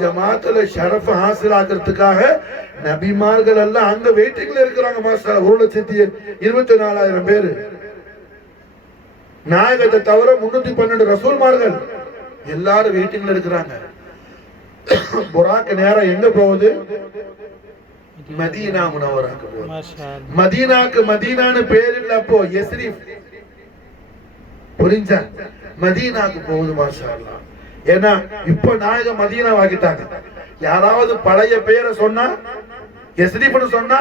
ஜமாத்துல Sharaf Hazle ஆகிறதுக்காக நபிமார்கள் எல்லாம் அங்க வெயிட்டிங்ல இருக்கிறாங்க. மாஸ்டர் 1,24,000 பேரு. நாயகத்தை தவிர 312 ரசூல்மார்கள் எல்லாரும் வெயிட்டிங்ல இருக்கிறாங்க. புராக் நேரம் எங்க போகுது? மதீனா முனவராக்கு போகுது. மதீனாக்கு மதீனான்னு பேர் இல்ல, அப்போ யஸ்ரிஃப். புரிஞ்சா? மதீனாக்கு போகுது. மாஷா அல்லாஹ். ஏன்னா இப்ப நாயக மதீனா வாக்கிட்டாங்க. யாராவது பழைய பேரை சொன்னா, யஸ்ரிஃப்னு சொன்னா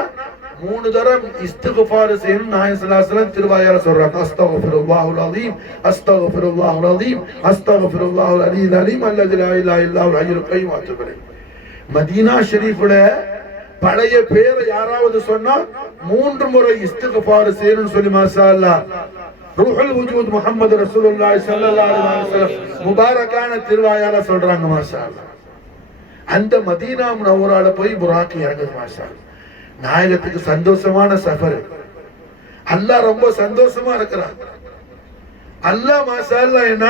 3 தரம் இஸ்திக்ஃபார் செய்யணும். நாயகம் ஸல்லல்லாஹு அலைஹி வஸல்லம் திருவாயால சொல்றாங்க, அஸ்தக்ஃபிருல்லாஹுல் அலீம், அஸ்தக்ஃபிருல்லாஹுல் அலீம், அஸ்தக்ஃபிருல்லாஹுல் அலீல் அலீம் அல்லதி லா இலாஹா இல்லல்லாஹுல் ஹய்யுல் கய்யூம் வ அத்தூபு இலைஹ். மதீனா ஷரீஃப்ல பழைய பேரை யாராவது சொன்னா 3 முறை இஸ்திக்ஃபார் செய்யணும்னு சொல்லி மாஷா அல்லாஹ் ரூஹுல் வஜூத் முஹம்மது ரசூலுல்லாஹி ஸல்லல்லாஹு அலைஹி வஸல்லம் முபாரக்கான திருவாயால சொல்றாங்க. மாஷா அல்லாஹ். அந்த மதீனா முனவரால போய் புராக் இறங்குது. மாஷா அல்லாஹ். நாயகத்துக்கு சந்தோஷமான சஃபர். அல்லாஹ் ரொம்ப சந்தோஷமா இருக்கிறான். அல்லாஹ் மாஷா அல்லாஹ் என்ன,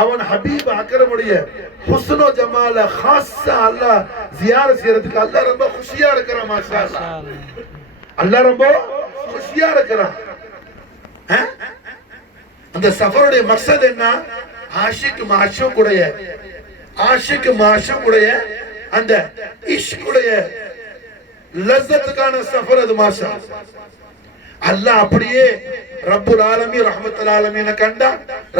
அவன் ஹபீப் அக்ரமுடைய ஹுஸ்னு ஜமால खासा அல்லாஹ் ஜியாரத் செய்யறதுக்கு அல்லாஹ் ரொம்ப खुशिயா இருக்கிறான். மாஷா அல்லாஹ். அல்லாஹ் ரொம்ப खुशिயா இருக்கிறான். அந்த சஃபருடைய மக்சத் என்ன? ஆஷிக் மாஷூக்குடைய அந்த இஷ்குடைய லஸ்ஸத்துக்கான சஃபர் அது. மாஷா அல்லாஹ் அப்படியே ரப்புல் ஆலமீன் ரஹ்மத்துல் ஆலமீன கண்டா,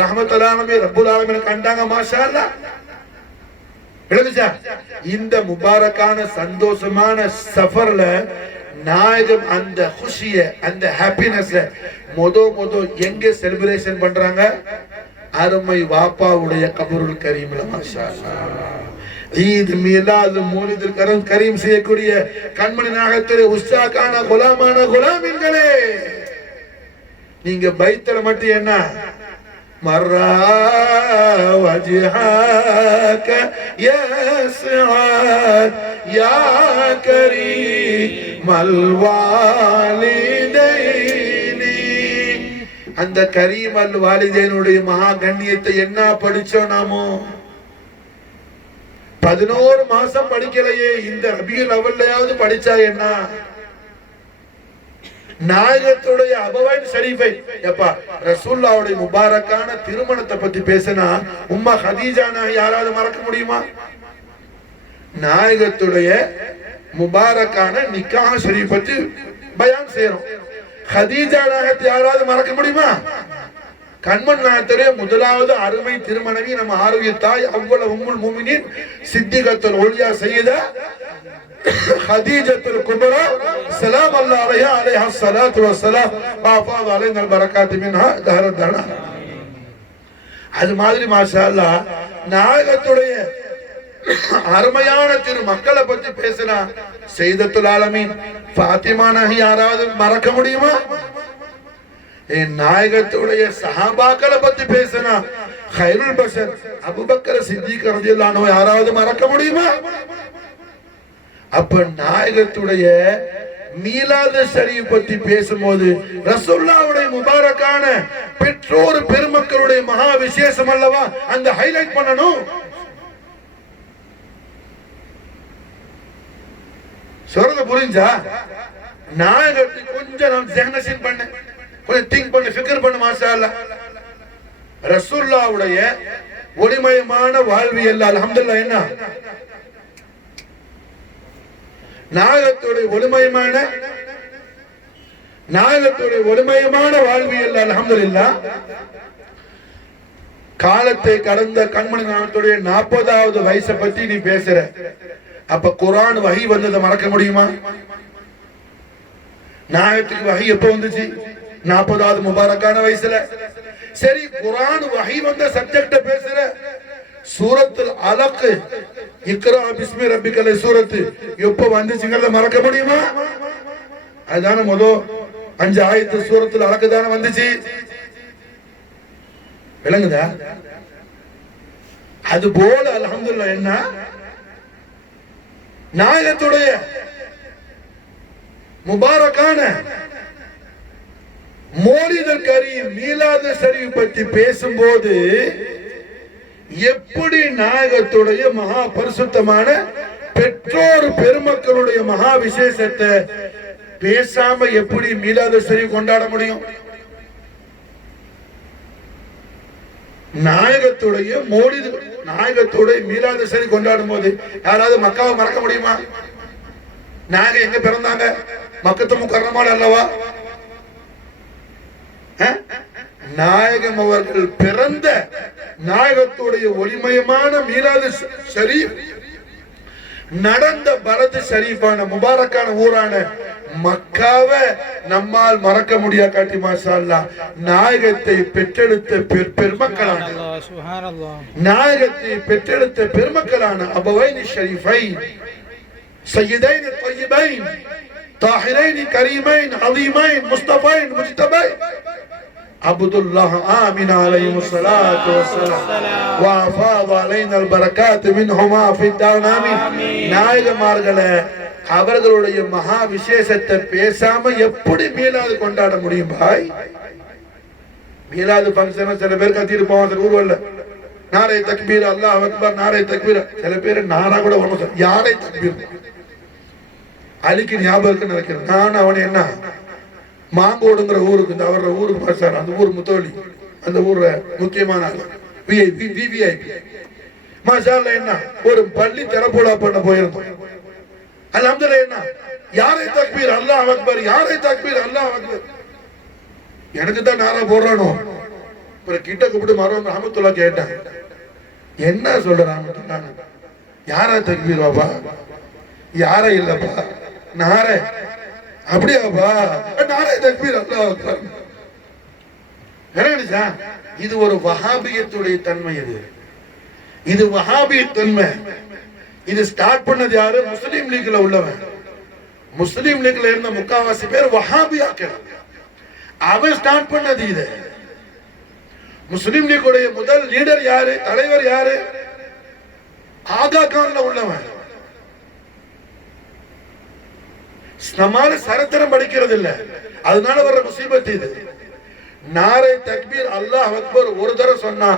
ரஹ்மத்துல் ஆலமீன் ரப்புல் ஆலமீன கண்டாங்க. மாஷா அல்லாஹ். விளங்குச்சா? இந்த முபாரக்கான சந்தோஷமான சஃபர்ல நாயகம் அந்த खुशिய, அந்த ஹாப்பினஸ் மொத எங்க செலிப்ரேஷன் பண்றாங்க? அருமை வாப்பாவுடைய கபருல் கரீம்ல. மாஷா அல்லாஹ். ஈத் மீலாத் மௌலிதுல் கரீம் செய்யக்கூடிய கண்மணி நாயகத்துடைய உஸ்தாக்கான குலாமான குலாமின்களே, நீங்க பைத்தல மட்டும் என்ன மர்ரா வஜ்ஹாக யா ஸஅத் யா கரீமல் வாலிதைனி. அந்த கரீமல் வாலிதைனுடைய மகா கண்ணியத்தை என்ன படிச்சோம் நாமோ? 11 மாசம் படிக்கலையே, இந்த ரபியுல் அவ்வல்லையாவது படிச்சா என்ன? நாயகத்துடைய அபவைன் ஷரீஃபை எப்பா ரசூலுல்லாஹ்வுடைய முபாரக்கான திருமணத்தை பத்தி பேசினா உம்மா ஹதீஜா யாராவது மறக்க முடியுமா? நாயகத்துடைய முபாரக்கான நிக்காஹ் ஷரீஃப் பத்தி பயான் செய்யறோம். ஹதீஜா நாயகத்தை யாராவது மறக்க முடியுமா? கண்மன் நாயகத்துடைய முதலாவது அருமை திருமணவி நம்ம ஆரோக்கிய தாய் அவ்வளவு உம்முல் முஃமினீன் சித்திகத்துல் உலியா சய்யிதா خديجة الكبرى سلام الله عليها عليها الصلاة والسلام وافاض علينا البركات منها دهر الدهر. அது மாதிரி மாஷா அல்லாஹ் நாயகத்துடைய அருமையான திரு மக்களை பத்தி பேசினா சையதத்துல் ஆலமீன் ஃபாத்திமா நஹி யாராவது மறக்க முடியுமா? நாயகத்துடைய சஹாபாக்களை பத்தி பேசினா கைருல் பஷர் அபூபக்கர் சித்திக் ரலியல்லாஹு அன்ஹு யாராவது மறக்க முடியுமா? அப்ப நாயகத்துடைய மீலாது ஷரீஃப் பத்தி பேசும்போது ரசூலுல்லாஹ்வுடைய முபாரக்கான பெற்றோர் பெருமக்களுடைய மகா விசேஷம் அல்லவா அந்த ஹைலைட் பண்ணணும். சொல்றது புரிஞ்சா? நாயகத்தை கொஞ்சம் நாம் ஜெஹனசின் பண்ண, கொஞ்சம் திங்க் பண்ண, ஃபிக்ர் பண்ண. மாஷா அல்லாஹ். ரசூலுல்லாஹ்வுடைய ஒளிமயமான வாழ்வியல் அல்ஹம்துலில்லாஹ் என்ன நாயகத்துடைய ஒளிமயமான வாழ்வியல் அல்ஹம்துலில்லாஹ். காலத்தை கடந்த கண்மணி நாயகத்துடைய 40வது வயசை பத்தி நீ பேசுற. அப்ப குர்ஆன் வஹி வந்ததை மறக்க முடியுமா? நாயகத்துக்கு வஹி எப்ப வந்துச்சு? 40வது முபாரக்கான வயசுல. சரி, குர்ஆன் வஹி வந்த சப்ஜெக்ட பேசுற. சூரத்துல் அலக் இக்ரா பிஸ்மி ரப்பிக்கல் சூரத் எப்ப வந்துச்சுங்கறத மறக்க முடியுமா? அதான முதல் 5 ஆயத்து சூரத்துல் அலக் தான வந்துச்சு. விளங்குதா? அது போல அல்ஹம்துலில்லாஹ் என்ன நாயகத்துடைய முபாரக்கான மௌலிதுல் கரீம் மீலாது ஷரீஃப் பத்தி பேசும்போது எப்படி நாயகத்துடைய மகா பரிசுத்தமான பெற்றோர் பெருமக்களுடைய மகா விசேஷத்தை பேசாம எப்படி மீலாது ஷரீஃப் கொண்டாட முடியும்? நாயகத்துடைய மோலிது நாயகத்துடைய மீலாது ஷரீஃப் கொண்டாடும் போது யாராவது மக்காவை மறக்க முடியுமா? நாயகம் எங்க பிறந்தாங்க? மக்கத்து முக்கர்ரமால் அல்லவா? நாயகம் அவர்கள் பிறந்த நாயகத்துடைய ஒளிமயமான மீலாது ஷரீஃப் நடந்த பரத் ஷரீஃபான முபாரக்கான ஊரான மக்காவை நம்மால் மறக்க முடியா காட்டி மாஷா அல்லாஹ். நாயகத்தை பெற்றெடுத்த பெருமக்களான நாயகத்தை பெற்றெடுத்த பெருமக்களான அபவைன் ஷரீஃபைன் சய்யிதைன் தய்யிபைன் தாஹிரைன் கரீமைன் அலீமைன் முஸ்தபைன் முஜ்தபைன் அப்துல்லாஹ் ஆமின் அலைஹிஸ்ஸலாத்து வஸ்ஸலாம் வஃபாத அலைனா البركات منهما في الدار ஆமீன். நாயகமார்களே அவர்களுடைய மகா விசேஷத்தை பேசாம எப்படி மீலாது கொண்டாட முடியும் பாய்? மீலாது ஃபங்க்ஷன் சில பேர் கத்திட்டு போவாங்க ஊர்வல்ல, நாரே தக்பீர் அல்லாஹ் அக்பர் நாரே தக்பீர். சில பேர் நாரா கூட வரணும் சார், யாரே தக்பீர் அலிக்கு ஞாபகம் நினைக்கிறேன். நான் அவன் என்ன மாங்கோடுங்கிற ஊருக்கு, இந்த அவர ஊருக்கு பாசார், அந்த ஊர் முத்தோலி, அந்த ஊர்ல முக்கியமான விஐபி மாஷாஅல்லாஹ். என்ன ஒரு பள்ளி திறப்புலா பண்ண போயிருந்தோம். அல்ஹம்துலில்லாஹ். என்ன யாரை தக்பீர் அல்லாஹ் அக்பர், யாரை தக்பீர் அல்லாஹ் அக்பர். எனக்கு தான் நாரா போடுறானோ. ஒரு கிட்ட கூப்பிட்டு மரம் ரஹமத்துல்லா கேட்டேன், என்ன சொல்ற ரஹமத்துல்லா? யாரா தக்பீர் பாபா? யாரே இல்லப்பா, நாரே. அப்படியாப்பா? நாரே தக்பீர் அல்லாஹ் அக்பர். என்ன இது? ஒரு வஹாபியத்துடைய தன்மை. இது வஹாபிய தன்மை. இது ஸ்டார்ட் பண்ணது யாரு? முஸ்லீம் லீக்ல உள்ளவன். முஸ்லீம் லீக்ல இருந்த முக்காவாசி பேர் வஹாபியாக்கள். அவன் ஸ்டார்ட் பண்ணது இது. முஸ்லீம் லீக்குடைய முதல் லீடர் யாரு? தலைவர் யாரு? ஆகா கான்ல உள்ளவன். நம்மால சரித்திரம் படிக்கிறது இல்ல, அதனால வர்ற முசீபத் இது. நாரே தக்பீர் அல்லாஹ் அக்பர் ஒரு தடவை சொன்னா,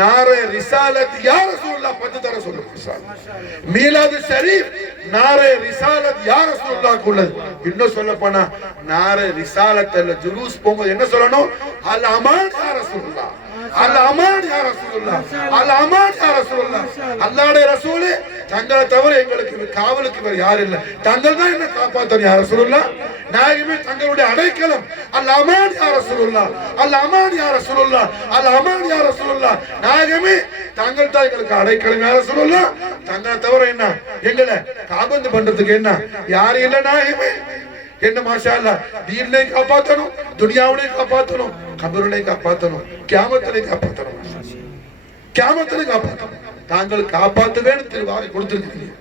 நாரே ரிசாலத் யா ரசூலுல்லாஹ் 10 தடவை சொல்லுங்க. மீலாது ஷரீஃப் நாரே ரிசாலத் யா ரசூலுல்லாஹ் உள்ளது. இன்னும் சொல்ல போனா நாரே ரிசாலத் அல்ல, ஜுலூஸ் போகும்போது என்ன சொல்லணும்? அல் அமான் யா ரசூலுல்லாஹ், அல் அமான் யா ரசூலுல்லாஹ், அல் அமான் யா ரசூலுல்லாஹ். அல்லாஹ்வுடைய ரசூலே தங்களை தவிர எங்களுக்கு காவலுக்கு வேற யாரும் இல்லை, தங்கள் தான் என்ன காப்பாற்றணும் யா ரசூலுல்லாஹ். நாயகமே தங்களுடைய அடைக்கலம். அல் அமான் யா ரசூலுல்லாஹ், அல் அமான் யா ரசூலுல்லாஹ், அல் அமான் யா ரசூலுல்லாஹ். நாயகமே தங்கள் தான் எங்களுக்கு அடைக்கலம் யா ரசூலுல்லாஹ். தங்களை தவிர என்ன எங்களை காபந்து பண்றதுக்கு என்ன யாரும் இல்லை நாயகமே. என்ன மாஷா அல்லாஹ், தீனையும் காப்பாற்றணும், துனியாவையும் காப்பாற்றணும், கபரையும் காப்பாற்றணும், கியாமத்தையும் காப்பாற்றணும், கியாமத்தையும் காப்பாற்றணும். தாங்கள் காப்பாத்துவேன்னு திருவாரி கொடுத்திருக்கீங்க.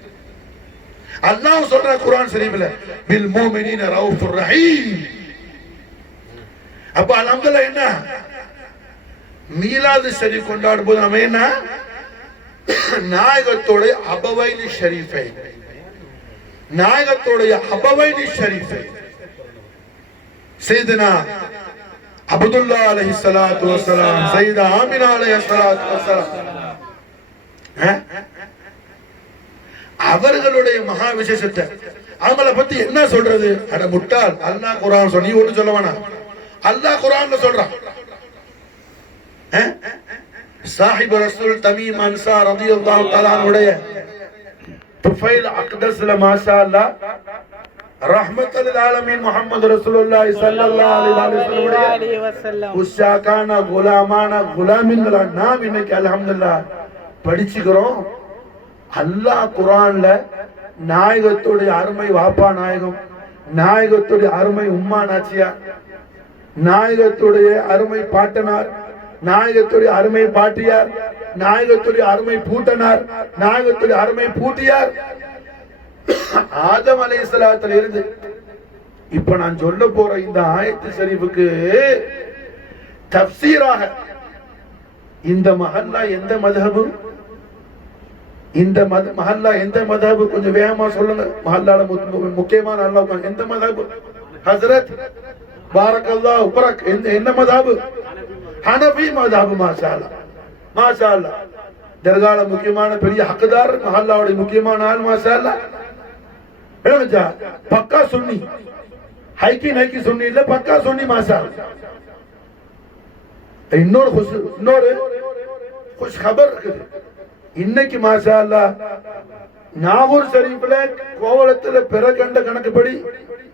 அல்லாஹ் சொல்ற குர்ஆன் ஷரீஃப்ல பில் முஃமினீன ரவுஃபுர் ரஹீம். அப்ப அல்ஹம்துலில்லாஹ். என்ன மீலாது ஷரீஃப் கொண்டாடும் போது நம்ம என்ன நாயகத்தோட அபவைனி ஷரீஃபை, நாயகத்தோட அபவைனி ஷரீஃபை சையதுனா அப்துல்லாஹ் அலைஹிஸ்ஸலாத்து வஸ்ஸலாம், சையதா ஆமினா அலைஹிஸ்ஸலாத்து வஸ்ஸலாம், அவர்களுடைய மகா விசேஷத்தை அவங்கள பத்தி என்ன சொல்றது? அட முட்டாள், அல்லாஹ் குர்ஆன் சொல்லி ஒண்ணு சொல்ல வேணாம். அல்லாஹ் குர்ஆன்ல சொல்றான். சாஹிப் ரசூல் தமீம் அன்சார் ரலியல்லாஹு தஆலா அன்ஹுடைய துஃபைல் அக்தஸ்ல மாஷா அல்லாஹ் ரஹ்மத்துல் ஆலமீன் முஹம்மது ரசூலுல்லாஹி ஸல்லல்லாஹு அலைஹி வஸல்லம் உஷாகான குலாமான குலாமின்களா நாம் இன்னைக்கு அல்ஹம்துலில்லாஹ் படிச்சுக்கிறோம். அல்லாஹ் குர்ஆன்ல நாயகத்துடைய அருமை வாப்பா நாயகம், நாயகத்துடைய அருமை உம்மா நாச்சியார், நாயகத்துடைய அருமை பாட்டனார், நாயகத்துடைய அருமை பாட்டியார், நாயகத்துடைய அருமை பூட்டனார், நாயகத்துடைய அருமை பூட்டியார், ஆதம் அலைஹிஸ்ஸலாத்துல இருந்து இப்ப நான் சொல்ல போற இந்த ஆயத்து ஷரீஃபுக்கு தஃப்சீராக இந்த மஹல்லா எந்த மذهபு, இந்த மஹல்லா எந்த மذهபு, கொஞ்சம் வேகமா சொல்லுங்க. மஹல்லால முக்கியமான அல்லாஹ் எந்த மذهபு? ஹஜ்ரத் பாரக்கல்லாஹு பரக் என்ன மذهபு? ஹனஃபி மذهபு. மாஷா அல்லாஹ், மாஷா அல்லாஹ். தர்கால முக்கியமான பெரிய ஹக்குதார், மஹல்லாவுடைய முக்கியமான ஆள் மாஷா அல்லாஹ். பக்கா சுன்னி, ஹைக்கி நைக்கி சுன்னி இல்ல, பக்கா சுன்னி மாஷா அல்லாஹ். இன்னொரு குஷ் खबर இருக்குது. இன்னைக்கு மாஷா அல்லாஹ் நாகூர் ஷரீஃப்ல கோவளத்துல பிற கண்ட கணக்குப்படி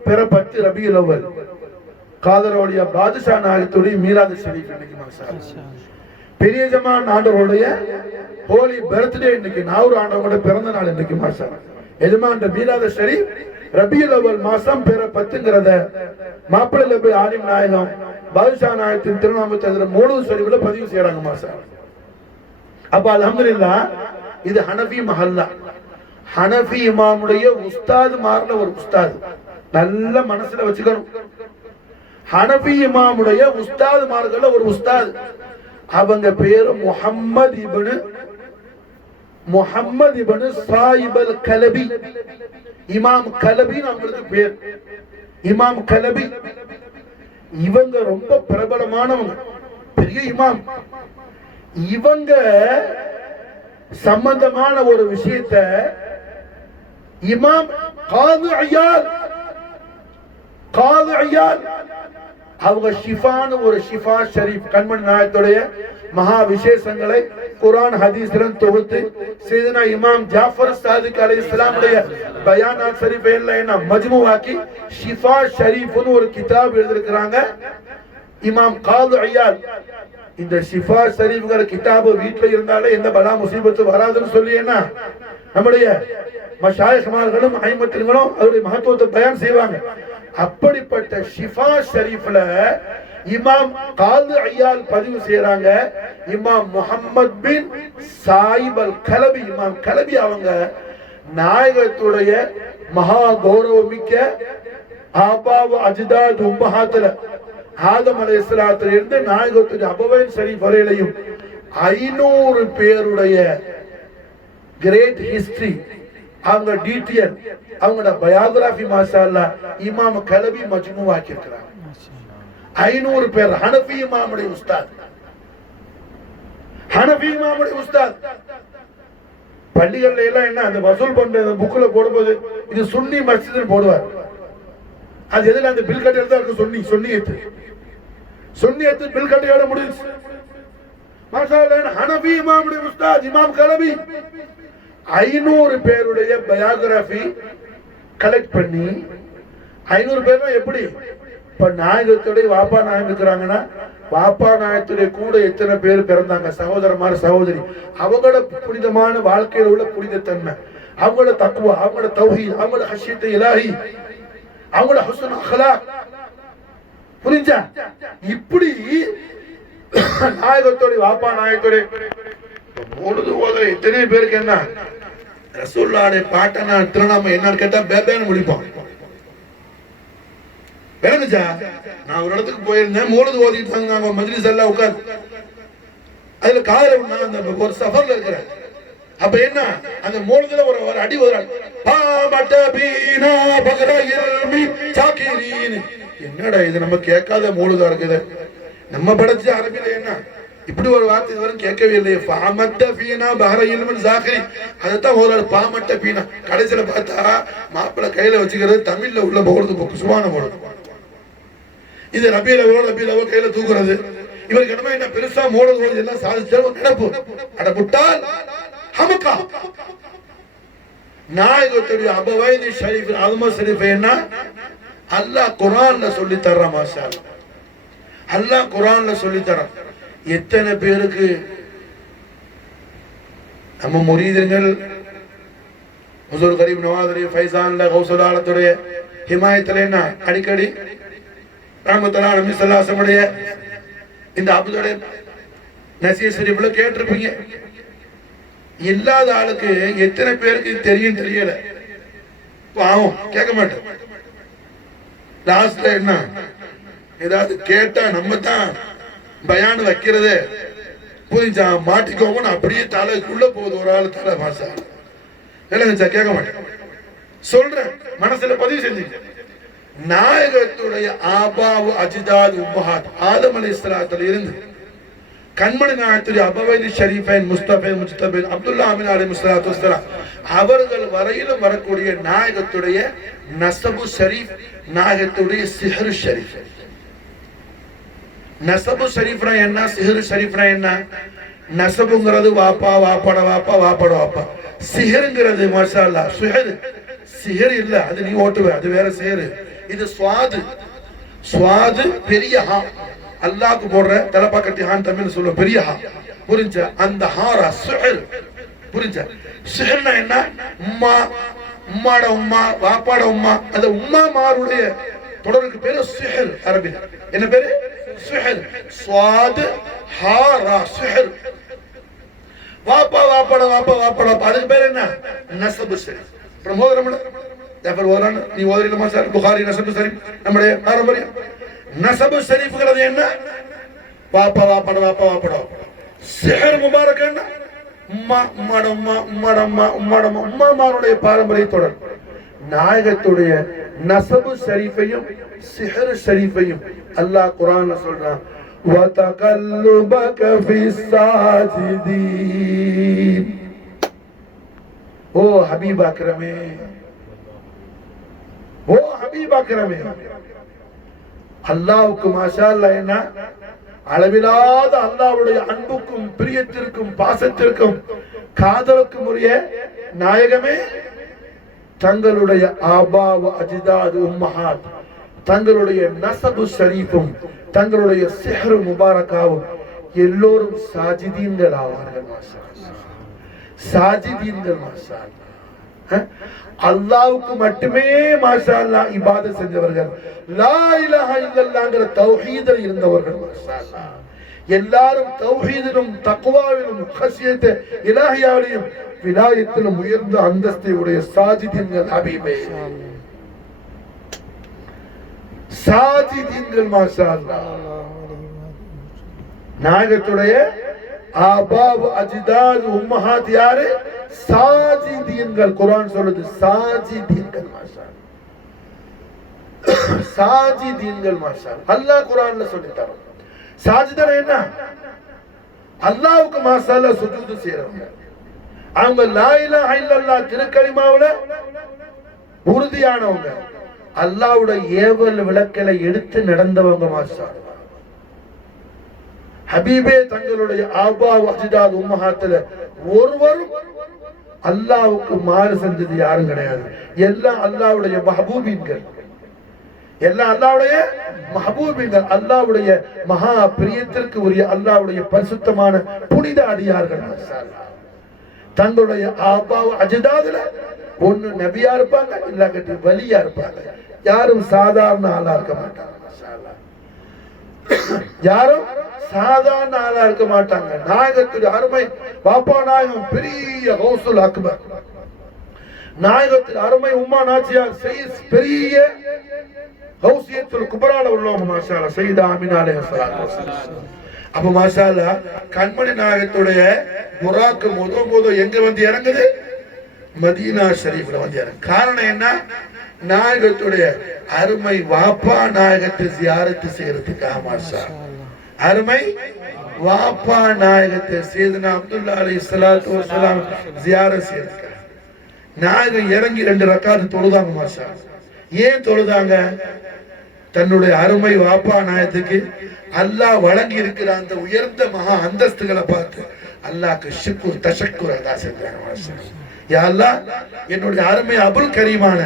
பிற 10 ரபியுல் அவ்வல் காதரோடைய பாதுஷா நாயகத்துடைய மீலாது ஷரீஃப் இன்னைக்கு மாஷா அல்லாஹ். பெரிய ஜமான் ஆண்டவருடைய ஹோலி பர்த்டே இன்னைக்கு, நாகூர் ஆண்டவருடைய பிறந்த நாள் இன்னைக்கு மாஷா அல்லாஹ். எஜமான் மீலாது ஷரீஃப் ரபியுல் அவ்வல் மாசம் பிற 10ங்கிறத மாப்பிள்ளை நபி ஆலிம் நாயகம் பாதுஷா நாயகத்தின் திருநாமத்தை அதுல மௌலூத் ஷரீஃப்ல பதிவு செய்யறாங்க மாஷா அல்லாஹ். அப்ப அல்ஹம்துலில்லாஹ் இது ஹனஃபி மஹல்லா. ஹனஃபி இமாமுடைய உஸ்தாது மார்ல ஒரு உஸ்தாது, நல்ல மனசுல வச்சுக்கணும். ஹனஃபி இமாமுடைய உஸ்தாது மார்கள்ல ஒரு உஸ்தாது, அவங்க பேரு முஹம்மது இப்னு சாயிப் அல் கலபி. இமாம் கலபி அவங்களுக்கு பேர், இமாம் கலபி. இவங்க ரொம்ப பிரபலமானவங்க, பெரிய இமாம். இவங்க சம்பந்தமான ஒரு விஷயத்த இமாம் காது ஐயால் அவங்க ஷிஃபான்னு ஒரு ஷிஃபா ஷரீஃப் கண்மணி நாயகத்துடைய மகா விசேஷங்களை குர்ஆன் ஹதீஸ்ல தொகுத்து சையதுனா இமாம் ஜாஃபர் சாதிக் அலைஹிஸ்ஸலாமுடைய பயானாத் ஷரீஃப் எல்லாம் மஜ்மூஆக்கி ஷிஃபா ஷரீஃப்னு ஒரு கிதாப் எழுதிருக்காங்க இமாம் காது ஐயால். இந்த ஷிஃபா ஷரீஃப்ங்கிற கிதாபு வீட்டுல இருந்தாலே எந்த பலா முசீபத்து வராதுன்னு சொல்லி என்ன நம்முடைய மஷாயிஹ்மார்களும் ஐமத்துகளும் அவருடைய மகத்துவத்தை பயான் செய்வாங்க. அப்படிப்பட்ட ஷிஃபா ஷரீஃப்ல இமாம் காது ஐயால் பதிவு செய்யறாங்க, இமாம் முஹம்மத் பின் சாயிப் அல் கலபி. இமாம் கலபி அவங்க நாயகத்துடைய மகா கௌரவமிக்க ஆபாவு அஜ்தாத் உம்மஹாத்துல ஆதம் அலைஹிஸ்ஸலாத்துல இருந்து நாயகத்துடைய அபவைன் ஷரீஃப் வரையிலையும் 500 பேருடைய கிரேட் ஹிஸ்டரி, அவங்க டீட்டெயில், அவங்களோட பயோகிராஃபி மாஷா அல்லாஹ் இமாம் கலபி மஜ்மூ ஆக்கியிருக்கிறாங்க. 500 பேர் ஹனஃபி இமாமுடைய உஸ்தாத், ஹனஃபி இமாமுடைய உஸ்தாத். பள்ளிகள்ல எல்லாம் என்ன அந்த வசூல் பண்ற புக்ல போடும்போது இது சுன்னி மஸ்ஜித்னு போடுவார். அது எதுல அந்த பில் கட்டையில தான் இருக்கு, சுன்னியத்து பில் கட்டையோட முடிஞ்சு. மாஷா அல்லாஹ் ஹனஃபி இமாமுடைய உஸ்தாத் இமாம் கலபி 500 பேருடைய பயோகிராஃபி கலெக்ட் பண்ணி 500 பேர்னா எப்படி இப்ப நாயகத்துடைய வாப்பா நாயகம் இருக்கிறாங்கன்னா வாப்பா நாயகத்துடைய கூட எத்தனை பேர் பிறந்தாங்க, சகோதரமார் சகோதரி, அவங்களோட புனிதமான வாழ்க்கையில் உள்ள புனிதத்தன்மை, அவங்களோட தக்வா, அவங்களோட தௌஹீத், அவங்களோட ஹஷ்யத்தை இலாஹி, அவங்களோட ஹுஸ்ன் அக்லாக், புரிஞ்சா? இப்படி நாயகத்தோட வாப்பா நாயகத்தோட பொழுது போதுற எத்தனை பேருக்கு என்ன ரசூலுல்லாஹ்வுடைய பாட்டை நான் திருநாமம் என்னன்னு கேட்டா பேபேன்னு முடிப்பான். வேணுச்சா? நான் ஒரு இடத்துக்கு போயிருந்தேன், மௌலிது ஓதிட்டு இருந்தாங்க மஜ்லிஸ் எல்லாம் உட்கார்ந்து. அதுல காதல ஒரு சஃபர்ல இருக்கிறேன். அப்ப என்ன அந்த மௌலிதுல ஒரு அடி ஓதுறாங்க, பாமட்ட பீனா பகரயில் மீன் சாக்கிரீன். என்னடா இது நம்ம கேட்காத மௌலிதா இருக்குது, நம்ம படிச்ச அரபில என்ன இப்படி ஒரு வார்த்தை இதுவரை கேட்கவே இல்லையே. பாமட்ட பீனா பகரயில் மீன் சாக்கிரி, அதைத்தான் ஓதுறாரு பாமட்ட பீனா. கடைசியில பார்த்தா மாப்பிள்ள கையில வச்சுக்கிறது தமிழ்ல உள்ள போகிறது போக்கு சுபான போடுறது. இது ரபியிலவோ கையில தூக்குறது. இவருக்கு என்னமோ என்ன பெருசா மோடல் ஓடி எல்லாம் சாதிச்ச நினைப்பு. அடப்புட்டால் ஹமக்கா நாயகத்துடைய அபவைதி ஷரீஃப் ஆதம ஷரீஃப் என்ன அல்லாஹ் குர்ஆன்ல சொல்லி தர்றான். மாஷா அல்லாஹ் அல்லாஹ் குர்ஆன்ல சொல்லி தர்றான். எத்தனை பேருக்கு நம்ம முரீதுகள் ஹுசூர் கரீம் நவாஸ் ஃபைசான்ல கௌசுல் ஆலத்துடைய ஹிமாயத்துல என்ன அடிக்கடி ரஹ்மத்துல்லாஹி நபி ஸல்லல்லாஹு அலைஹி வஸல்லம் இந்த அப்துடைய நசீர் ஷரீஃப்ல கேட்டிருப்பீங்க. இல்லாத ஆளுக்கு எத்தனை பேருக்கு தெரியும் தெரியல, பாவம் கேட்க மாட்டேன். லாஸ்ட்ல என்ன ஏதாவது கேட்டா நம்ம தான் பயான் வைக்கிறது, புரிஞ்சா மாட்டிக்கோங்க அப்படியே தலைக்குள்ள போகுது ஒரு ஆளு தலை மாசா இல்லைங்க கேட்க மாட்டேன். சொல்றேன் மனசுல பதிவு செஞ்சு. நாயகத்துடைய ஆபாவு அஜிதாத் உம்மஹாத் ஆதம் அலைஹிஸ்ஸலாத்துல இருந்து கண்மணி நாயகத்துடைய அபவைதி ஷரீஃபைன் முஸ்தபைன் முஜ்தபைன் அப்துல்லா அமீன் அலைஹிஸ்ஸலாத்து வஸ்ஸலாம் அவர்கள் வரையிலும் வரக்கூடிய நாயகத்துடைய நஸபு ஷரீஃப், நாயகத்துடைய சிஹ்ரு ஷரீஃப். நஸபு ஷரீஃப்னா என்ன, சிஹ்ரு ஷரீஃப்னா என்ன? நஸபுங்கிறது வாப்பா, வாப்பாட வாப்பா, வாப்பாட வாப்பா. சிஹ்ருங்கிறது மாஷா அல்லாஹ் சுஹர், சிஹர் இல்ல, அது நீ ஓட்டுவ, அது வேற சிஹர். இது ஸ்வாது, ஸ்வாது பெரிய ஹா, அல்லாஹ்க்கு போடுற தலப்பாக்கட்டி ஹான் தமிழ் சொல்லுவோம், பெரிய ஹா. புரிஞ்சா? அந்த ஹாரா சுஹர். புரிஞ்சா? சுஹர்னா என்ன? உம்மா, உம்மாட உம்மா, வாப்பாட உம்மா, அந்த உம்மா மாருடைய தொடருக்கு பேரு சுஹர். அரபில என்ன பேரு? சுஹர். ஸ்வாது ஹாரா சுஹர். வாப்பா வாப்பாட வாப்பா வாப்பாட அதுக்கு பேர் என்ன? நஸபு ஷரீஃப். பிரமோதரமன ஜஃபர் ஓரான் நீ ஓதுறீங்க மாஷா புகாரி நஸபு ஷரீஃப் நம்முடைய பாரம்பரியம். நஸபு ஷரீஃப்ங்கிறது என்ன? வாப்பா வாப்பாட வாப்பா வாப்பாட. சிஹர் முபாரக் என்ன? உம்மா, உம்மாட உம்மா, உம்மாட உம்மா, உம்மாட உம்மா, உம்மாமாருடைய பாரம்பரிய தொடர். நாயகத்துடைய நஸபு ஷரீஃபையும் சிஹர் ஷரீஃபையும் அல்லாஹ் குர்ஆன்ல சொல்றான், وَتَقَلُّبَكَ فِي السَّاجِدِينَ. ஓ ஹபீப் அக்ரமே, ஓ ஹபீப் அக்ரமே, அல்லாஹ்வுக்கு மாஷா அல்லாஹ் என்ன அளவிலாத அல்லாஹ்வுடைய அன்புக்கும் பிரியத்திற்கும் பாசத்திற்கும் காதலுக்கும் உரிய நாயகமே, தங்களுடைய ஆபா அஜிதாத் உம்மஹாத், தங்களுடைய நஸபு ஷரீஃபும் தங்களுடைய சிஹ்ரு முபாரக்காவும் எல்லோரும் சாஜிதீன்கள் ஆவார்கள். மாஷா அல்லாஹ், சாஜிதீன்கள். மாஷா அல்லாஹ், அல்லாஹ்வுக்கு மட்டுமே மாஷா அல்லாஹ் இபாதத் செஞ்சவர்கள், லா இலாஹா இல்லல்லாஹ்ங்கற தௌஹீதில் இருந்தவர்கள். மாஷா அல்லாஹ், எல்லாரும் தௌஹீதிலும் தக்வாவிலும் ஹஷியத் இலாஹியாவிலும் விலாயத்திலும் உயர்ந்த அந்தஸ்தை உடைய சாஜிதீன்கள். ஹபீபே சாஜிதீன்கள். மாஷா அல்லாஹ், நாயகத்துடைய ஆபாவ் அஜிதாத் உம்மஹாத் யாரு? சாஜிதீன்கள். குர்ஆன் சொல்லுது சாஜிதீன்கள். மாஷா அல்லாஹ், சாஜிதீன்கள். மாஷா அல்லாஹ், அல்லாஹ் குர்ஆன்ல சொல்லிட்டாரு. சாஜிதனா என்ன? அல்லாஹ்வுக்கு மாஷா அல்லாஹ் சுஜூது செய்றவங்க. அவங்க லா இலாஹா இல்லல்லாஹ் திருக்கலிமாவுல உறுதியானவங்க, அல்லாஹ்வுடைய ஏவல் விளக்கலை எடுத்து நடந்தவங்க. மாஷா அல்லாஹ், ஹபீபே தங்களுடைய ஆபா அஜிதாத் உம்மஹாத்துல ஒருவரும் அல்லாஹ்வுக்கு மாறு செஞ்சது யாரும் கிடையாது. எல்லாம் அல்லாஹ்வுடைய மஹபூபீன்கள், எல்லாம் அல்லாஹ்வுடைய மஹபூபீன்கள், அல்லாஹ்வுடைய மகா பிரியத்திற்கு உரிய அல்லாஹ்வுடைய பரிசுத்தமான புனித அடியார்கள். மாஷா அல்லாஹ், தங்களுடைய ஆபா அஜிதாதுல ஒண்ணு நபியா இருப்பாங்க, இல்லாட்டி வலியா இருப்பாங்க. யாரும் சாதாரண ஆளா இருக்க மாட்டாங்க. மாஷா அல்லாஹ், யாரும் சாதாரண ஆளா இருக்க மாட்டாங்க. நாயகத்துடைய அருமை பாப்பா நாயகம் பெரிய கௌசுல் அக்பர், நாயகத்துடைய அருமை உம்மா நாச்சியார் பெரிய கௌசியத்துல் குபரால உள்ளவங்க. மாஷா அல்லாஹ், சையதா ஆமினா அலைஹிஸ்ஸலாத்து வஸ்ஸலாம். அப்ப மாஷா அல்லாஹ், கண்மணி நாயகத்துடைய புராக்கு முத எங்க வந்து இறங்குது? மதீனா ஷரீஃப்ல வந்து இறங்கு. காரணம் என்ன? நாயகத்துடைய அருமை வாப்பா நாயகத்தை ஜியாரத்து செய்யறதுக்காக. மாஷா அருமை வாப்பா நாயகத்தை சையதுனா அப்துல்லா அலைஹிஸ்ஸலாத்து வஸ்ஸலாம் ஜியாரத் செய்யறதுக்காக நாயகம் இறங்கி 2 ரக்காத் தொழுதாங்க. மாஷா ஏன் தொழுதாங்க? தன்னுடைய அருமை வாப்பா நாயகத்துக்கு அல்லாஹ் வழங்கி இருக்கிற அந்த உயர்ந்த மகா அந்தஸ்துகளை பார்த்து அல்லாஹ்க்கு ஷுக்ர் தஷக்குர் அதா செஞ்சாங்க. மாஷா யா அல்லாஹ், என்னுடைய அருமை அபுல் கரீமான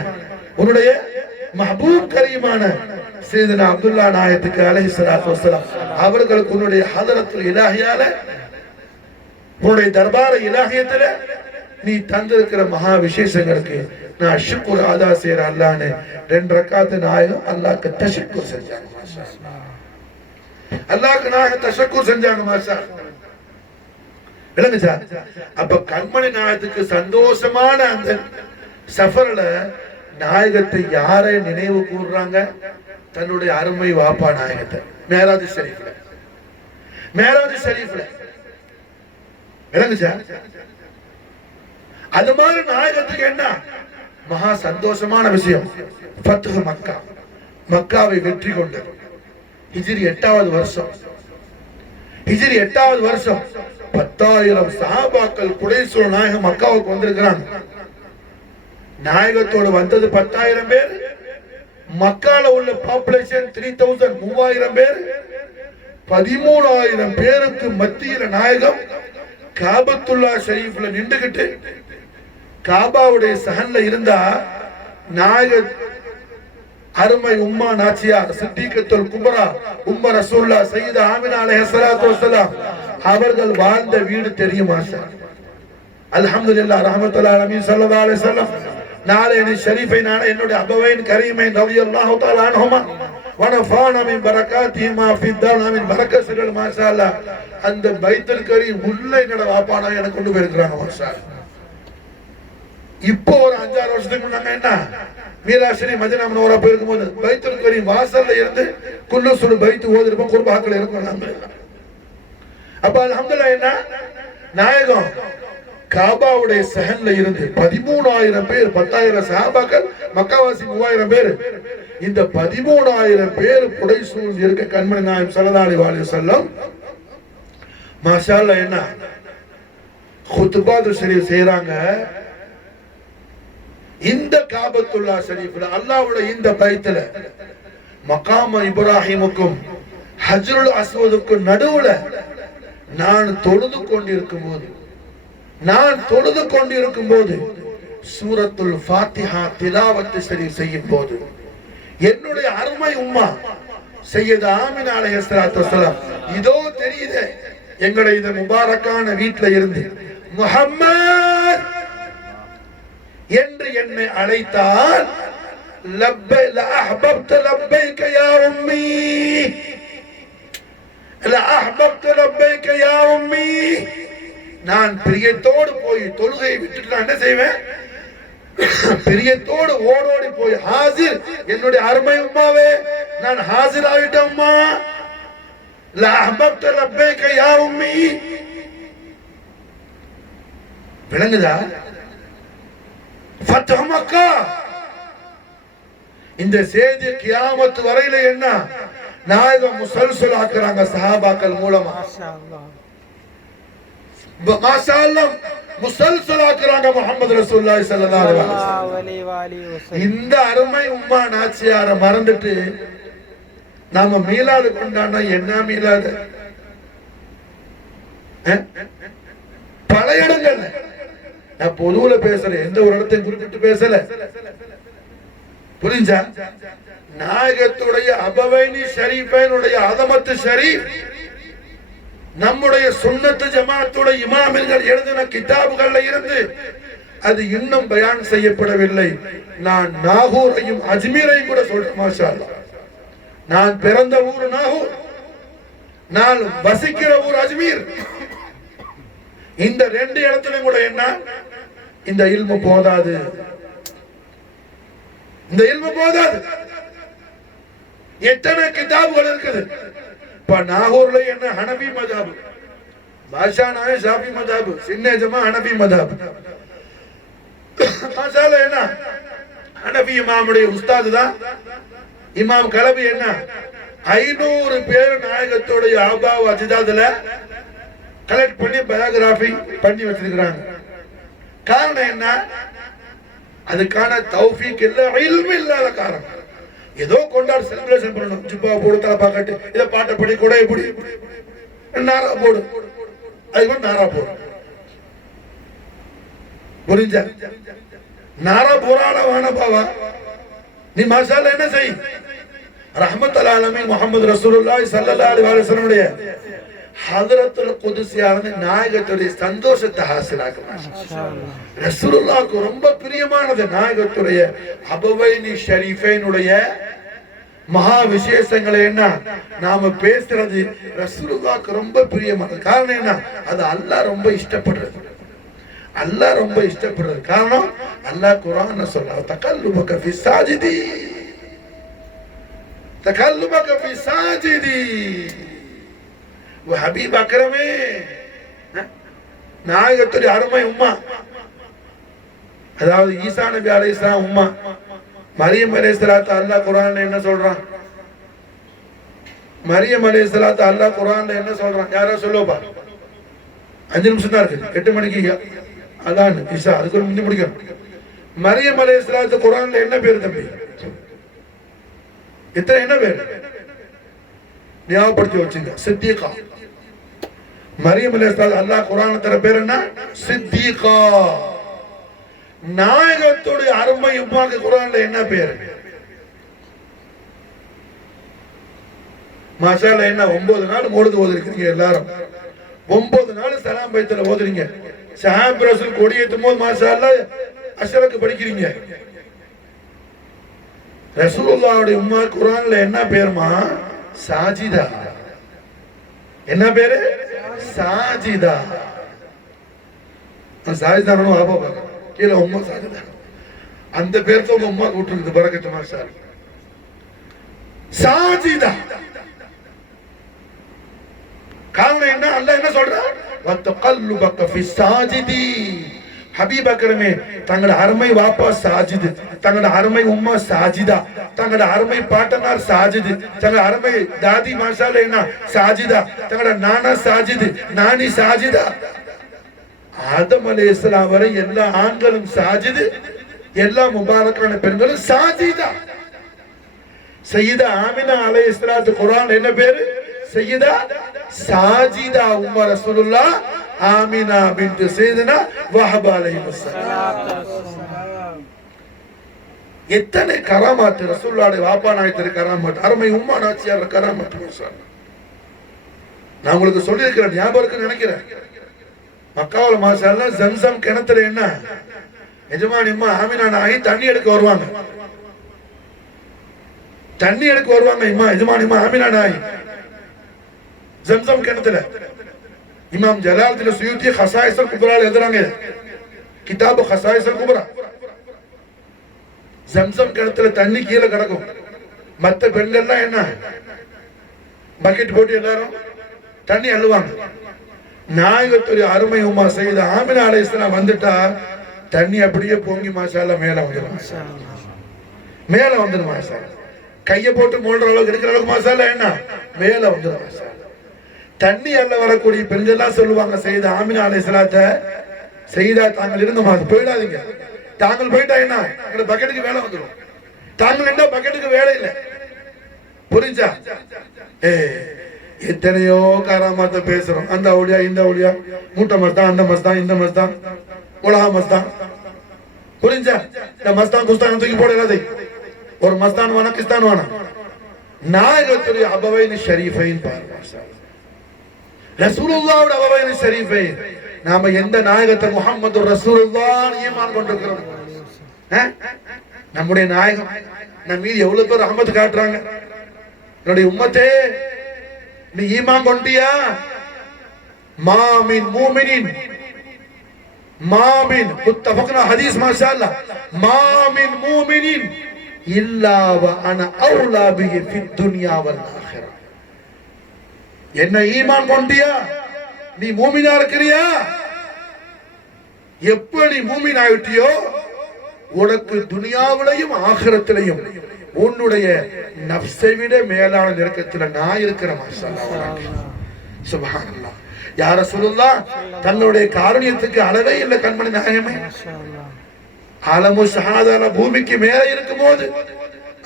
உன்னுடைய மஹபூப் கரீமான சையதுனா அப்துல்லா நாயகத்துக்கு அலைஹிஸ்ஸலாத்து வஸ்ஸலாம் அவர்களுக்கு உன்னுடைய ஹதரத்துல் இலாஹியால, உன்னுடைய தர்பார இலாஹியத்துல நீ தந்திருக்கிற மகா விசேஷங்களுக்கு நான் ஷுக்ர் அதா செய்யற அல்லாஹ்னு 2 ரக்காத் நாயகம் அல்லாஹ்க்கு தஷக்குர் செஞ்சாங்க. மாஷா அல்லாஹ், அல்லாஹ்க்கு நாயகம் தஷக்குர் செஞ்சாங்க. மாஷா விளங்குச்சா? அப்ப கண்மணி நாயகத்துக்கு சந்தோஷமான அந்த சஃபர்ல நாயகத்தை யாரை நினைவு கூர்றாங்க? தன்னுடைய அருமை வாப்பா நாயகத்தை. மேராஜ் ஷரீஃப்ல, மேராஜ் ஷரீஃப்ல விளங்குச்சா? அது மாதிரி நாயகத்துக்கு என்ன மகா சந்தோஷமான விஷயம்? ஃபத்ஹ் மக்கா, மக்காவை வெற்றி கொண்டது. ஹிஜ்ரி 8வது வருஷம். ஹிஜ்ரி 8வது வருஷம் 10,000 சஹாபாக்கள் குறைஷ் நாயகம் மக்காவுக்கு வந்திருக்கிறாங்க. நாயகத்தோடு வந்தது 10,000 பேர். மக்கால உள்ள பாப்புலேஷன் 3,000 3000 பேர். 13,000 பேருக்கு மத்தியில நாயகம் காபத்துல்லா ஷரீஃப்ல நின்றுகிட்டு காபாவுடைய சஹன்ல இருந்தா நாயக அருமை உம்மா நாச்சியார் சித்திகத்துல் குப்ரா உம்ம ரசூலுல்லாஹ் சய்யிதா ஆமினா அலைஹிஸ்ஸலாத்து வஸலாம் அவர்கள் வாழ்ந்த வீடு தெரியுமா சார்? அல்ஹம்துலில்லாஹ் ரஹ்மத்துல்லாஹி அலைஹி ஸல்லல்லாஹு அலைஹி வஸல்லம் நாளைய ஷரீஃபை நான் என்னுடைய அபவைன் கரீமைன் ரலியல்லாஹு தஆலா அன்ஹுமா வனஃபானா மின் பரகாத்திஹிமா ஃபித்தானா மின் பரக்கத்துல் மாஷாஅல்லாஹ் அந்த பைத்துல் கரீம் உள்ள என்னோட வாப்பானா எனக்கு கொண்டு போயிருக்காங்க மாஷாஅல்லாஹ். இப்போ ஒரு 5-6 வருஷத்துக்கு முன்னாங்க என்ன மீராஸ்ரீ மதீனா முனவரா போயிருக்கும் போது பைத்துல் கரீம் வாசல்ல இருந்து குல்லு சுல் பைத்து ஓதிருப்போம் குர்பாக்கள் இருக்கும். அப்ப அல்ஹம்துலில்லாஹ் என்ன நாயகம் காபாவுடைய சஹன்ல இருந்து 13,000 பேர் 10,000 சஹாபாக்கள் மக்காவாசி 3,000 பேர் இந்த 13,000 பேர் புடைசூழ் இருக்க கண்மணி நாயகம் ஸல்லல்லாஹு அலைஹி வஸல்லம் மாஷாஅல்லாஹ் என்ன குத்பாது ஷரீஃப் செய்றாங்க. இந்த காபத்துல்லா ஷரீஃப்ல அல்லாஹ்வுடைய இந்த பைத்துல மகாம இப்ராஹிமுக்கும் ஹஜ்ருல் அஸ்வதுக்கும் நடுவுல நான் தொழுது கொண்டிருக்கும் போது சூரத்துல் ஃபாத்திஹா திலாவத் ஷரீஃப் செய்யும் போது என்னுடைய அருமை உம்மா சையதா ஆமினா அலைஹிஸ்ஸலாத்து வஸலாம் இதோ தெரியுது எங்களுடைய இந்த முபாரக்கான வீட்ல இருந்து முஹம்மத் என்று என்னை அழைத்தால் லப்பை லஅஹ்பப்த லப்பைக யா உம்மி லஅஹ்பப்த லப்பைக யா உம்மி நான் பிரியத்தோடு போய் தொழுகையை விட்டுட்டு நான் என்ன செய்வேன்? பிரியத்தோடு ஓடோடி போய் ஹாசிர் என்னுடைய அருமை உம்மாவே நான் ஹாசிர் ஆயிட்டேன் உம்மா. லஅஹ்பப்த லப்பைக யா உம்மி. விளங்குதா? ஃபத்ஹ் மக்கா இந்த செய்தி கியாமத் வரையில என்ன நாயகம் முஸல்சல் ஆக்குறாங்க சஹாபாக்கள் மூலமா. மாஷாஅல்லாஹ் முஸல்சல் ஆக்குறாங்க முஹம்மது ரசூலுல்லாஹி ஸல்லல்லாஹு அலைஹி வஸல்லம். இந்த அருமை உம்மா நாச்சியார மறந்துட்டு நாம மீலாது கொண்டாடா என்ன மீலாது? பல இடங்கள்ல நான் பொதுவுல பேசுறேன், எந்த ஒரு இடத்தையும் குறிப்பிட்டு பேசல. புரிஞ்சா? நாயகத்துடைய அபவைனி ஷரீஃபைனுடைய அதமத்து ஷரீஃப் நம்முடைய சுன்னத்து ஜமாத்துடைய இமாம்கள் எழுதின கிதாபுகள்ல இருந்து அது இன்னும் பயான் செய்யப்படவில்லை. நான் நாகூரையும் அஜ்மீரையும் கூட சொல்றேன். மாஷா அல்லாஹ், நான் பிறந்த ஊர் நாகூர், நான் வசிக்கிற ஊர் அஜ்மீர். இந்த ரெண்டு இடத்துலயும் கூட என்ன இந்த இல்மு போதாது, இந்த இல்மு போதாது. எத்தனை கிதாபுகள் இருக்குது. இப்ப நாகூர்ல என்ன ஹனபி மذهب, பாஷானாய ஷாஃபி மذهب, சின்ன ஜமா ஹனபி மذهب. மாஷாஅல்லாஹ் என்ன ஹனபி இமாமுடைய உஸ்தாது தான் இமாம் கலபி. என்ன 500 பேர் நாயகத்துடைய ஆபாவ அஜ்தாதுல கலெக்ட் பண்ணி பயோகிராஃபி பண்ணி வச்சிருக்காங்க. காரணம் என்ன? அதுக்கான தௌஃபீக் இல்ல, இல்மு இல்லாத காரணம். ஏதோ கொண்டாடு செலிப்ரேஷன் பண்ணணும், ஜுப்பா போடு, தலப்பா கட்டு, இத பாட்ட படி, கொடை படி, நாரா போடு, அதுக்கு நாரா போடு. புரிஞ்சா? நாரா போராட வான பாவா நீ மாஷாஅல்லாஹ் என்ன செய்? ரஹ்மத்துல் ஆலமீன் முஹம்மது ரசூலுல்லாஹி ஸல்லல்லாஹு அலைஹி வஸல்லம் உடைய ஹதரத்துல் குதுஸியானது நாயகத்துடைய சந்தோஷத்தை ஹாசிலாக்குறாங்க. ரசூலுல்லாஹ்க்கு ரொம்ப பிரியமானது நாயகத்துடைய அபவைனி ஷரீஃபைனுடைய மகா விசேஷங்களை என்ன நாம பேசுறது ரசூலுல்லாஹ்க்கு ரொம்ப பிரியமானது. காரணம் என்ன? அது அல்லாஹ் ரொம்ப இஷ்டப்படுறது. அல்லாஹ் ரொம்ப இஷ்டப்படுறது காரணம் அல்லாஹ் குர்ஆன்ல சொல்றார், தகல்லுபக ஃபி சாஜிதி, தகல்லுபக ஃபி சாஜிதி. ஹபீப் அக்ரமே நாயகத்துடைய அருமை உம்மா, அதாவது ஈசா நபி அலைஹிஸ்ஸலாம் உம்மா மரியம் அலைஹிஸ்ஸலாத்து அல்லாஹ் குர்ஆன்ல என்ன சொல்றான்? மரியம் அலைஹிஸ்ஸலாத்து அல்லாஹ் குர்ஆன்ல என்ன சொல்றான்? யாரோ சொல்லுவா. 5 நிமிஷம் தான் இருக்கு. 8 மணிக்கு அதான் இஷா, அதுக்கு முந்தி முடிக்கணும். மரியம் அலைஹிஸ்ஸலாத்து குர்ஆன்ல என்ன பேர் தம்பி? இத்தனை என்ன பேர்? ஞாபகப்படுத்தி வச்சுங்க. சித்திகா. மரியம் அலைஹிஸ்ஸலாத்து அல்லாஹ் குர்ஆன்ல தர பேர் என்ன? சித்திகா. நாயகத்துடைய அருமை உம்மாக்கு குர்ஆன்ல என்ன பேர்? மாஷாஅல்லா. என்ன 9 நாள் மௌலித் ஓதிருக்கீங்க எல்லாரும். 9 நாள் சலாம் பைத்துல ஓதுறீங்க. ஸஹாபி ரசூல் கொடியேத்தும் போது மாஷாஅல்லா அஷ்ரக்கு படிக்கிறீங்க. ரசூலுல்லாஹ்வுடைய உம்மா குர்ஆன்ல என்ன பேர்மா? சாஜிதா. என்ன பேரு? சாஜிதா. சாஜிதானோ ஆபா கீழ உம்மா சாஜிதா. அந்த பேர் தான் உம்மா கூட்டிருக்கு. பரக்கத்து மாஷாஅல்லா. சாஜிதா. காரணம் என்ன? அல்லாஹ் என்ன சொல்றான்? வத்தகல்லுபக ஃபி சாஜிதி. ஹபீப் அக்ரமே தங்களோட அருமை வாப்பா சாஜித், தங்களோட அருமை உம்மா சாஜிதா, தங்களோட அருமை பாட்டனார் சாஜித், தங்களோட அருமை தாதி மாஷாஅல்லா என்ன சாஜிதா, தங்களோட நானா சாஜித், நானி சாஜிதா. ஆதம் அலைஹிஸ்ஸலாம் வரை எல்லா ஆண்களும் சாஜித், எல்லா முபாரக்கான பெண்களும் சாஜிதா. சையதா ஆமினா அலைஹிஸ்ஸலாத்து குர்ஆன் என்ன பேரு? சையதா சாஜிதா உம்ம ரசூலுல்லாஹ் ஆமினா பின்த் சையதுனா வஹப் அலைஹிஸ்ஸலாம். எத்தனை கராமாத் ரசூலுல்லாஹ்வுடைய வாப்பா நாயகத்துடைய கராமாத், அருமை உம்மா நாச்சியார் கராமாத். நான் உங்களுக்கு சொல்லி இருக்கிறேன், ஞாபகம் இருக்குன்னு நினைக்கிறேன். மக்காவுல மாஷாஅல்லாஹ் ஜம்சம் கிணத்துல என்ன எஜமானி அம்மா ஆமினா நாயகி தண்ணி எடுக்க வருவாங்க. தண்ணி எடுக்க வருவாங்க இம்மா எஜமானி அம்மா ஆமினா நாயகி ஜம்சம் கிணத்துல. இமாம் ஜலாலுத்தீன் சுயூத்தி ஹஸாயிஸுல் குப்ரால எழுதுறாங்க கிதாபு ஹஸாயிஸுல் குப்ரா. ஜம்சம் கிணத்துல தண்ணி கீழே கிடக்கும். மத்த பெண்கள்லாம் என்ன பக்கெட் போட்டு எல்லாரும் தண்ணி அள்ளுவாங்க. நாயகத்துடைய அருமை உம்மா சையதா ஆமினா அலைஹிஸ்ஸலாம் வந்துட்டா தண்ணி அப்படியே பொங்கி மாஷாஅல்லாஹ் மேல வந்துரும். மேல வந்துரும் மாஷாஅல்லாஹ். கையை போட்டு மூழ்ற அளவுக்கு எடுக்கிற அளவுக்கு மாஷாஅல்லாஹ் என்ன மேல வந்துரும் மாஷாஅல்லாஹ். தண்ணி அள்ள வரக்கூடிய பெண்கள்லாம் சொல்லுவாங்க சையதா ஆமினா அலைஹிஸ்ஸலாத்த, சையதா தாங்கள் இருங்க போயிடாதீங்க, தாங்கள் போயிட்டா என்ன எங்க பக்கெட்டுக்கு வேலை வந்துடும், தாங்கள் என்ன பக்கெட்டுக்கு வேலை இல்லை. புரிஞ்சா? எத்தனையோ காராமாத்த பேசுறோம். அந்த ஒளியா இந்த ஒளியா, மூட்டை மஸ்தான், அந்த மஸ்தான், இந்த மஸ்தான், உலகா மஸ்தான். புரிஞ்சா? இந்த மஸ்தான் குஸ்தான் தூக்கி போட இல்லாத ஒரு மஸ்தான் வேணா கிஸ்தான் வேணா. நாயகத்துடைய அபவைன் ஷரீஃபைன் பாருங்க. ரசூலுல்லாஹ்வுடைய அபவைன் ஷரீஃபைன். நாம எந்த நாயகத்தை முஹம்மது ரசூலுல்லாஹ் ஈமான் கொண்டிருக்கிறோம். நம்முடைய நாயகம் நம்ம மீது எவ்வளவு பேர் ரஹமத் காட்டுறாங்க. என்னுடைய உம்மத்தே நீ ஈமான் கொண்டியா? மாமின் மூமினின் மாமின் முத்தஃபக்னா ஹதீஸ் மாஷாஅல்லாஹ் மாமின் மூமினின் இல்லா வ அன அவுலா பிஹி ஃபித் துன்யா வல் ஆখিরা. என்ன ஈமான் கொண்டியா? நீ மூமினா இருக்கிறியா? எப்படி மூமின் ஆயிட்டியோ உனக்கு துனியாவிலையும் ஆகிரத்திலையும் உன்னுடைய நஃப்ஸை விட மேலான நெருக்கத்துல நான் இருக்கிறேன். மாஷாஅல்லாஹ் சுப்ஹானல்லாஹ். யா ரசூலுல்லாஹ் தன்னுடைய காருண்யத்துக்கு அளவே இல்லை. கண்மணி நாயகமே ஆலமு ஷஹாதால பூமிக்கு மேல இருக்கும்போது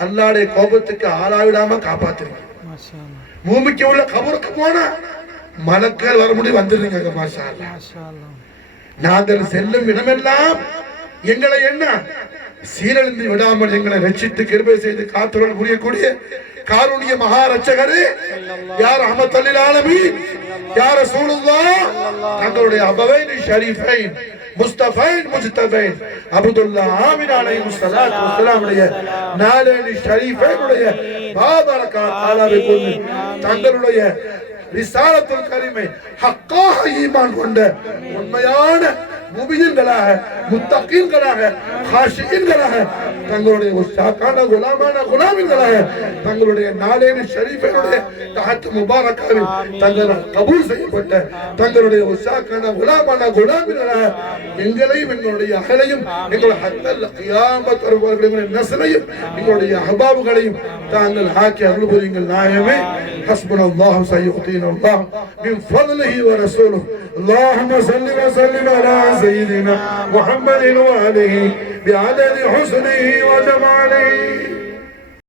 அல்லாஹ்வுடைய கோபத்துக்கு ஆளாவிடாம காப்பாத்துறீங்க. பூமிக்கு உள்ள கபருக்கு போனா மலக்கள் வர முடியும் வந்துடுறீங்க. மாஷாஅல்லாஹ். நாங்கள் செல்லும் இடமெல்லாம் எங்களை என்ன சீரழிந்து விடாமல் எங்களை ரட்சித்து கிருபை செய்து காத்துடன் புரியக்கூடிய காருண்ய மகாரட்சகரே யா ரஹ்மத்துல் லில் ஆலமீன் யா ரசூலுல்லாஹ் தங்களுடைய அபவைன் ஷரீஃபைன் முஸ்தஃபைன் முஜ்தபைன் அப்துல்லாஹ் ஆமினா அலைஹிஸ்ஸலாத்து வஸ்ஸலாம் உடைய நாலேனி ஷரீஃபைன் உடைய பாபரகாத் ஆலாவை கொண்டு தங்களுடைய ரிசாலத்துல் கரீமை ஹக்காக ஈமான் கொண்ட உண்மையான முஃமினீன்களாக முத்தகீன்களாக ஹாஷிகீன்களாக தங்களுடைய உஸ்தாக்கான குலாமான குலாமின்களாக தங்களுடைய நாளேனு ஷரீஃபினுடைய தஹத் முபாரக்காவில் தங்களால் கபூல் செய்யப்பட்ட தங்களுடைய உஸ்தாக்கான குலாமான குலாமின்களாக எங்களையும் எங்களுடைய அகலையும் எங்களுடைய ஹத்தல் கியாமத் வரை நஸ்லையும் எங்களுடைய அஹ்பாபுகளையும் தாங்கள் ஆக்கி அருள் புரியுங்கள் நாயமே. ஹஸ்புனல்லாஹு சய்யுதீனல்லாஹ் மின் ஃபضله ورسوله. اللهم صل وسلم على سيدنا محمد وآله بعدد حسنه وجماله.